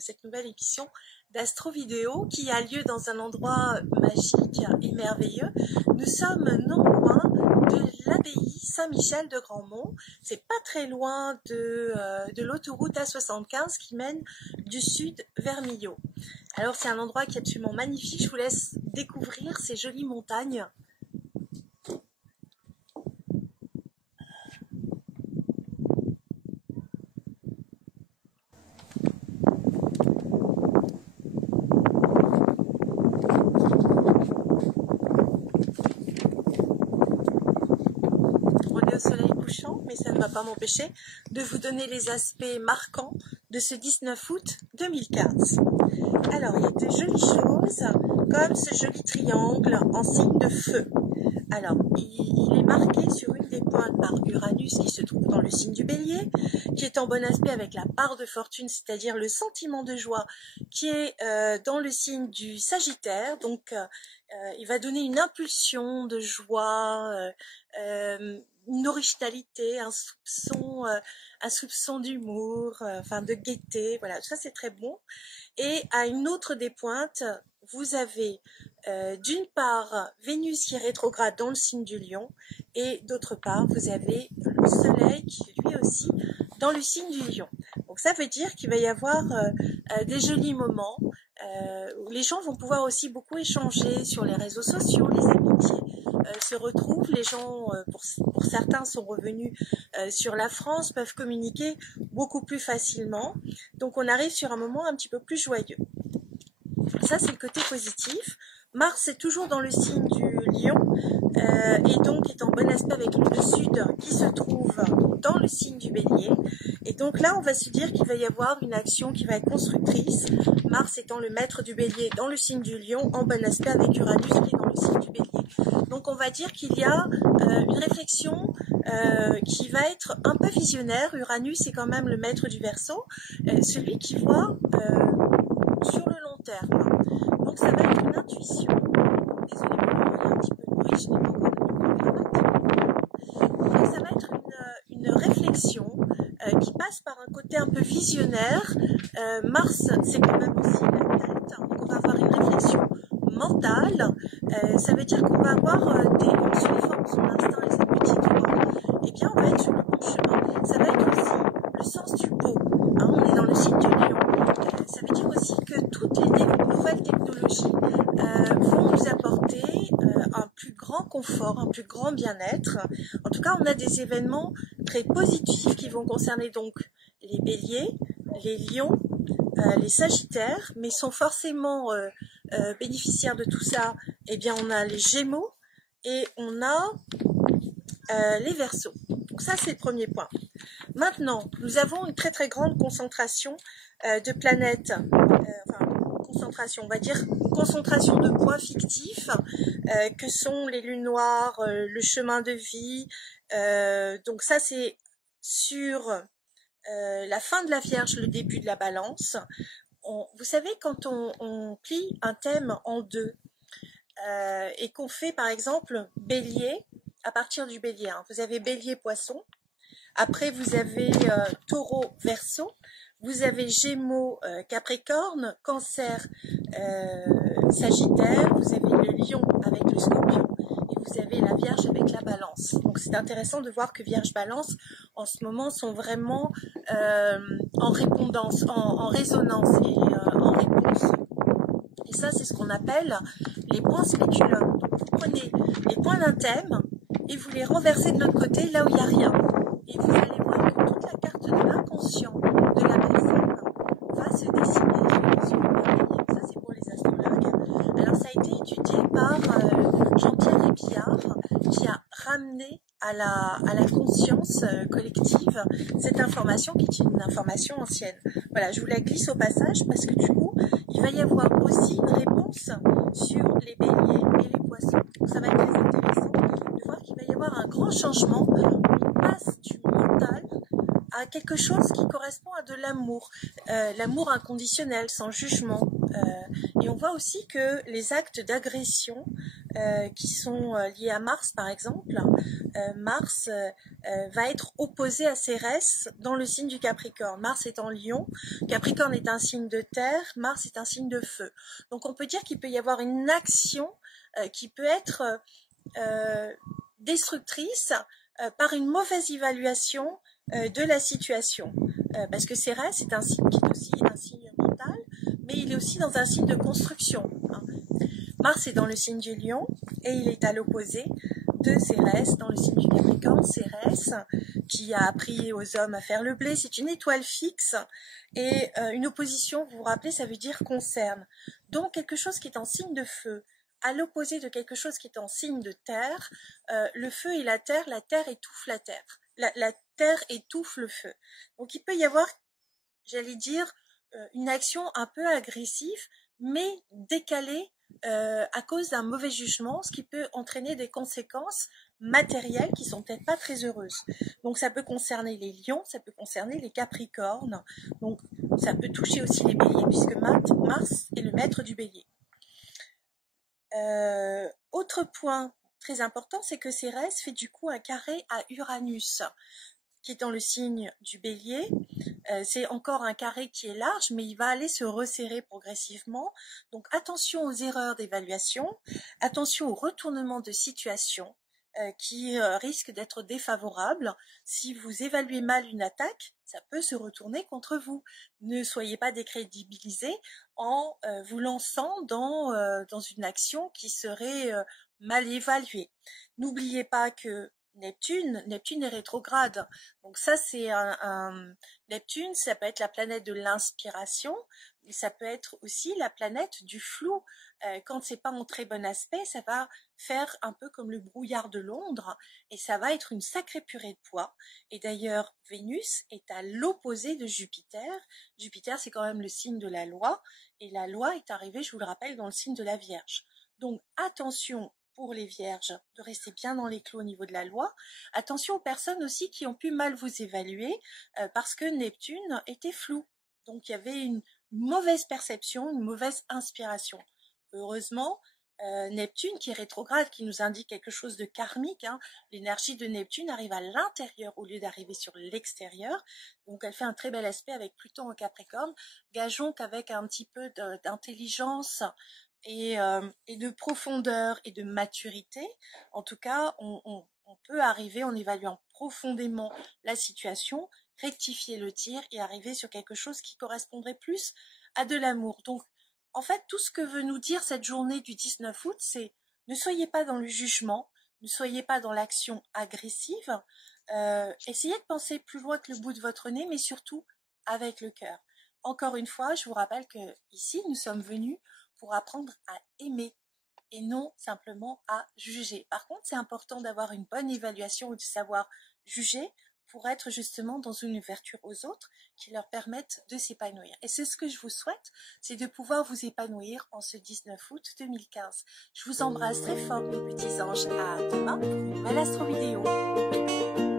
Cette nouvelle émission d'Astro Vidéo qui a lieu dans un endroit magique et merveilleux. Nous sommes non loin de l'abbaye Saint-Michel de Grandmont. C'est pas très loin de l'autoroute A75 qui mène du sud vers Millau. Alors c'est un endroit qui est absolument magnifique. Je vous laisse découvrir ces jolies montagnes. Au soleil couchant, mais ça ne va pas m'empêcher de vous donner les aspects marquants de ce 19 août 2015. Alors, il y a de jolies choses, comme ce joli triangle en signe de feu. Alors, il est marqué sur une des pointes par Uranus qui se trouve dans le signe du Bélier, qui est en bon aspect avec la part de fortune, c'est-à-dire le sentiment de joie qui est dans le signe du Sagittaire. Donc, il va donner une impulsion de joie, une originalité, un soupçon d'humour, enfin de gaieté, voilà, ça c'est très bon. Et à une autre des pointes, vous avez d'une part Vénus qui est rétrograde dans le signe du Lion, et d'autre part vous avez le Soleil qui lui aussi dans le signe du Lion. Donc ça veut dire qu'il va y avoir des jolis moments où les gens vont pouvoir aussi beaucoup échanger sur les réseaux sociaux, les amitiés se retrouvent, les gens pour certains sont revenus sur la France, peuvent communiquer beaucoup plus facilement, donc on arrive sur un moment un petit peu plus joyeux. Ça c'est le côté positif. Mars est toujours dans le signe du Lion et donc est en bon aspect avec le Sud qui se trouve dans le signe du Bélier. Et donc là, on va se dire qu'il va y avoir une action qui va être constructrice. Mars étant le maître du Bélier dans le signe du Lion, en bon aspect avec Uranus qui est dans le signe du Bélier. Donc on va dire qu'il y a une réflexion qui va être un peu visionnaire. Uranus est quand même le maître du Verseau, celui qui voit sur le long terme. Donc ça va être une intuition. Désolée pour m'envoyer un petit peu de bruit, je n'ai pas encore le micro. Donc ça va être une réflexion qui passe par un côté un peu visionnaire. Mars, c'est quand même aussi la tête, donc on va avoir une réflexion mentale. Ça veut dire qu'on va avoir suivant son instinct et sa petite voix, et bien on va être sur le bon chemin. Ça va être aussi le sens du beau. Hein, on est dans le signe du Lion. Ça veut dire aussi que toutes les nouvelles technologies vont nous apporter un plus grand confort, un plus grand bien-être. En tout cas, on a des événements très positifs qui vont concerner donc les béliers, les lions, les sagittaires, mais sont forcément bénéficiaires de tout ça. Eh bien, on a les gémeaux et on a les verseaux. Donc ça, c'est le premier point. Maintenant, nous avons une très très grande concentration de planètes, concentration, on va dire concentration de points fictifs que sont les lunes noires, le chemin de vie. Donc ça, c'est sur la fin de la Vierge, le début de la Balance. Vous savez, quand on plie un thème en deux et qu'on fait par exemple Bélier, à partir du Bélier, hein, vous avez Bélier Poisson, après vous avez Taureau Verseau, vous avez Gémeaux Capricorne, Cancer Sagittaire, vous avez le Lion avec le Scorpion et vous avez la Vierge avec la Balance. Donc c'est intéressant de voir que Vierge Balance en ce moment sont vraiment en répondance, en résonance et en réponse. Et ça c'est ce qu'on appelle les points spéculum. Donc vous prenez les points d'un thème et vous les renversez de l'autre côté là où il n'y a rien. Et vous allez voir que toute la carte de l'inconscient de la personne va se dessiner sur le papier. Ça, c'est pour les astrologues. Alors, ça a été étudié par Jean-Pierre Épillard, qui a ramené à la conscience collective cette information qui est une information ancienne. Voilà, je vous la glisse au passage parce que du coup, il va y avoir aussi une réponse sur les béliers et les poissons. Donc, ça va être très intéressant de voir qu'il va y avoir un grand changement. On passe du mental à quelque chose qui correspond à de l'amour, l'amour inconditionnel, sans jugement. Et on voit aussi que les actes d'agression qui sont liés à Mars, par exemple, Mars va être opposé à Cérès dans le signe du Capricorne. Mars est en Lion, Capricorne est un signe de terre, Mars est un signe de feu. Donc on peut dire qu'il peut y avoir une action qui peut être destructrice par une mauvaise évaluation de la situation. Parce que Cérès est un signe qui est aussi un signe mental, mais il est aussi dans un signe de construction. Mars est dans le signe du Lion et il est à l'opposé de Cérès dans le signe du Capricorne. Cérès, qui a appris aux hommes à faire le blé, c'est une étoile fixe et une opposition, vous vous rappelez, ça veut dire concerne. Donc quelque chose qui est en signe de feu, à l'opposé de quelque chose qui est en signe de terre, le feu et la terre étouffe la terre. La terre étouffe le feu. Donc il peut y avoir, j'allais dire, une action un peu agressive, mais décalée à cause d'un mauvais jugement, ce qui peut entraîner des conséquences matérielles qui sont peut-être pas très heureuses. Donc ça peut concerner les lions, ça peut concerner les capricornes, donc ça peut toucher aussi les béliers, puisque Mars est le maître du bélier. Autre point très important, c'est que Cérès fait du coup un carré à Uranus, qui est dans le signe du bélier. C'est encore un carré qui est large, mais il va aller se resserrer progressivement. Donc attention aux erreurs d'évaluation, attention au retournement de situation qui risque d'être défavorable. Si vous évaluez mal une attaque, ça peut se retourner contre vous. Ne soyez pas décrédibilisé en vous lançant dans une action qui serait mal évaluée. N'oubliez pas que Neptune est rétrograde. Donc ça, c'est Neptune, ça peut être la planète de l'inspiration, mais ça peut être aussi la planète du flou. Quand c'est pas en très bon aspect, ça va faire un peu comme le brouillard de Londres et ça va être une sacrée purée de poids. Et d'ailleurs, Vénus est à l'opposé de Jupiter. Jupiter, c'est quand même le signe de la loi et la loi est arrivée, je vous le rappelle, dans le signe de la Vierge. Donc attention pour les vierges, de rester bien dans les clous au niveau de la loi. Attention aux personnes aussi qui ont pu mal vous évaluer parce que Neptune était flou. Donc il y avait une mauvaise perception, une mauvaise inspiration. Heureusement, Neptune qui est rétrograde, qui nous indique quelque chose de karmique, l'énergie de Neptune arrive à l'intérieur au lieu d'arriver sur l'extérieur. Donc elle fait un très bel aspect avec Pluton en Capricorne. Gageons qu'avec un petit peu d'intelligence, et de profondeur et de maturité, en tout cas, on peut arriver en évaluant profondément la situation, rectifier le tir et arriver sur quelque chose qui correspondrait plus à de l'amour. Donc, en fait, tout ce que veut nous dire cette journée du 19 août, c'est ne soyez pas dans le jugement, ne soyez pas dans l'action agressive, essayez de penser plus loin que le bout de votre nez, mais surtout avec le cœur. Encore une fois, je vous rappelle que ici, nous sommes venus pour apprendre à aimer et non simplement à juger. Par contre, c'est important d'avoir une bonne évaluation ou de savoir juger pour être justement dans une ouverture aux autres qui leur permettent de s'épanouir. Et c'est ce que je vous souhaite, c'est de pouvoir vous épanouir en ce 19 août 2015. Je vous embrasse très fort mes petits anges. À demain pour une nouvelle astro vidéo.